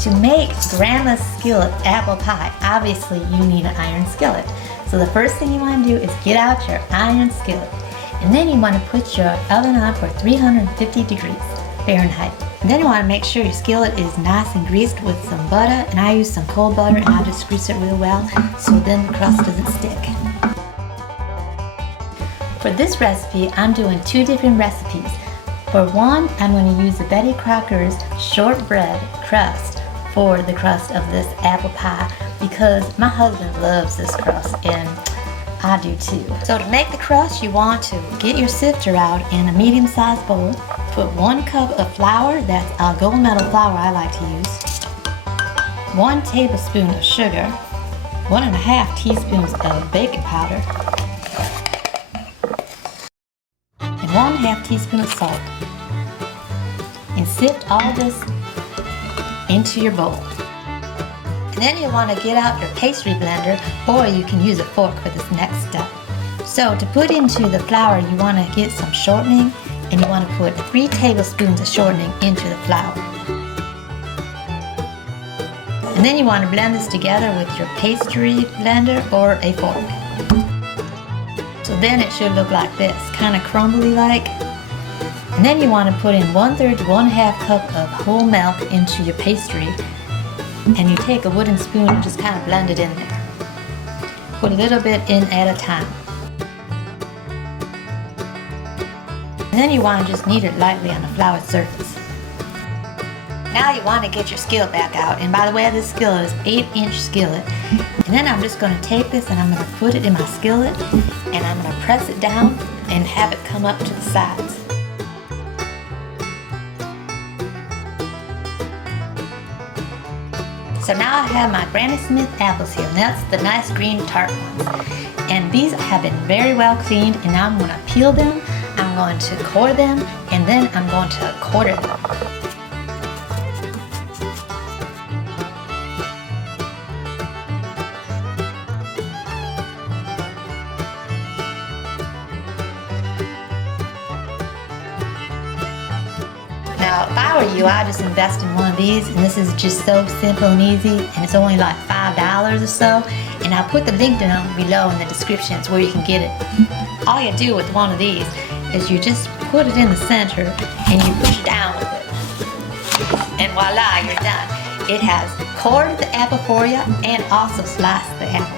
To make Grandma's Skillet Apple Pie, obviously you need an iron skillet. So the first thing you want to do is get out your iron skillet. And then you want to put your oven on for 350 degrees Fahrenheit. And then you want to make sure your skillet is nice and greased with some butter. And I use some cold butter and I just grease it real well so then the crust doesn't stick. For this recipe, I'm doing two different recipes. For one, I'm going to use the Betty Crocker's shortbread crust for the crust of this apple pie because my husband loves this crust and I do too. So to make the crust, you want to get your sifter out in a medium-sized bowl. Put 1 cup of flour, that's a gold medal flour I like to use. 1 tablespoon of sugar. 1.5 teaspoons of baking powder. And 1/2 teaspoon of salt. And sift all this into your bowl. And then you want to get out your pastry blender, or you can use a fork for this next step. So to put into the flour, you want to get some shortening, and you want to put 3 tablespoons of shortening into the flour. And then you want to blend this together with your pastry blender or a fork. So then it should look like this, kind of crumbly like. And then you want to put in 1/3 to 1/2 cup of whole milk into your pastry. And you take a wooden spoon and just kind of blend it in there. Put a little bit in at a time. And then you want to just knead it lightly on the floured surface. Now you want to get your skillet back out. And by the way, this skillet is 8-inch skillet. And then I'm just going to take this and I'm going to put it in my skillet. And I'm going to press it down and have it come up to the sides. So now I have my Granny Smith apples here, and that's the nice green tart ones. And these have been very well cleaned, and now I'm going to peel them, I'm going to core them, and then I'm going to quarter them. Now, if I were you, I'd just invest in one of these, and this is just so simple and easy, and it's only like $5 or so, and I'll put the link down below in the descriptions where you can get it. All you do with one of these is you just put it in the center, and you push down with it, and voila, you're done. It has cored the apple for you, and also sliced the apple.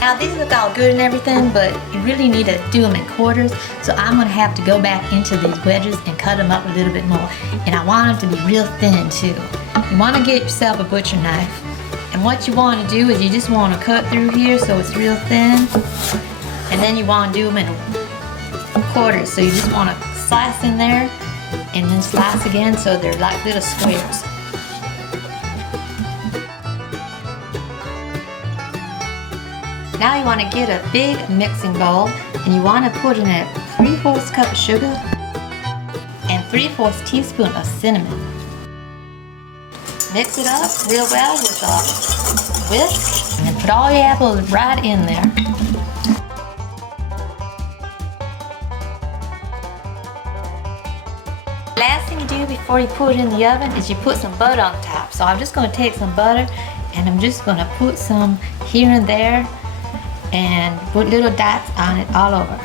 Now these look all good and everything, but you really need to do them in quarters, so I'm going to have to go back into these wedges and cut them up a little bit more. And I want them to be real thin too. You want to get yourself a butcher knife, and what you want to do is you just want to cut through here so it's real thin, and then you want to do them in quarters, so you just want to slice in there and then slice again so they're like little squares. Now you want to get a big mixing bowl, and you want to put in a 3/4 cup of sugar and 3/4 teaspoon of cinnamon. Mix it up real well with a whisk, and then put all your apples right in there. Last thing you do before you put it in the oven is you put some butter on top. So I'm just going to take some butter, and I'm just going to put some here and there, and put little dots on it all over.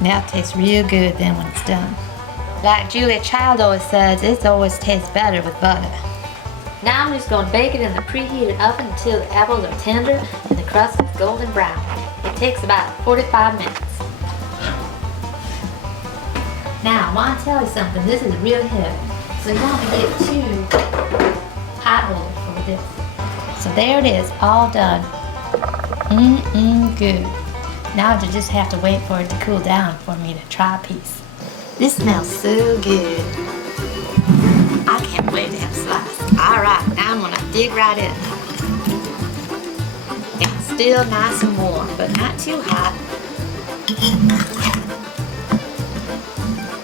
Now it tastes real good then when it's done. Like Julia Child always says, it always tastes better with butter. Now I'm just going to bake it in the preheated oven until the apples are tender and the crust is golden brown. It takes about 45 minutes. Now I want to tell you something, this is real heavy. So you want to get 2 hot holders for this. So there it is, all done. Good. Now I just have to wait for it to cool down for me to try a piece. This smells so good. I can't wait to have a slice. Alright, now I'm going to dig right in. It's still nice and warm, but not too hot.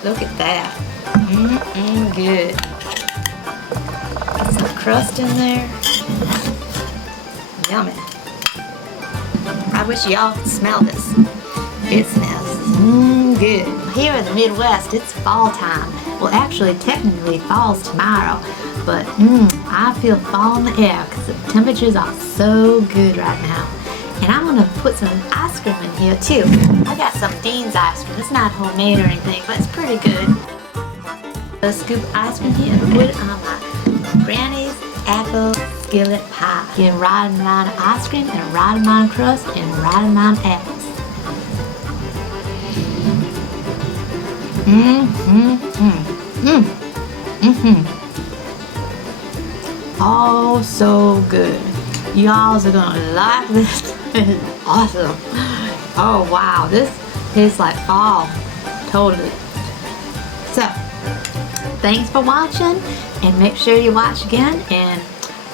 Look at that. Good. Got some crust in there. Yummy. I wish y'all could smell this. It smells good. Here in the Midwest, it's fall time. Well, actually, technically, fall's tomorrow, but I feel fall in the air because the temperatures are so good right now. And I'm gonna put some ice cream in here too. I got some Dean's ice cream. It's not homemade or anything, but it's pretty good. A scoop of ice cream here and put it on my Granny's apple skillet pie. Get a right amount of ice cream and a right amount of crust and a right amount of apples. Oh, so good. Y'all are gonna like this. It's awesome. Oh wow, this tastes like fall. Totally. So, thanks for watching, and make sure you watch again. And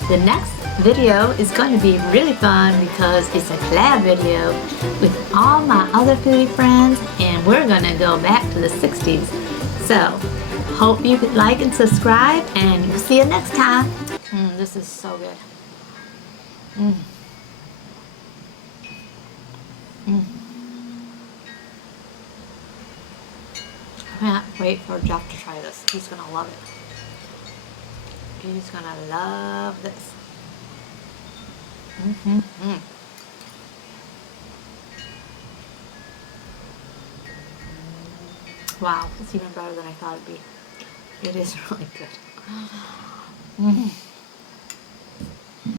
the next video is going to be really fun because it's a collab video with all my other foodie friends, and we're gonna go back to the 60s. So, hope you could like and subscribe, and we'll see you next time. This is so good. I can't wait for Jeff to try this. He's gonna love it. He's gonna love this. Wow, it's even better than I thought it'd be. It is really good.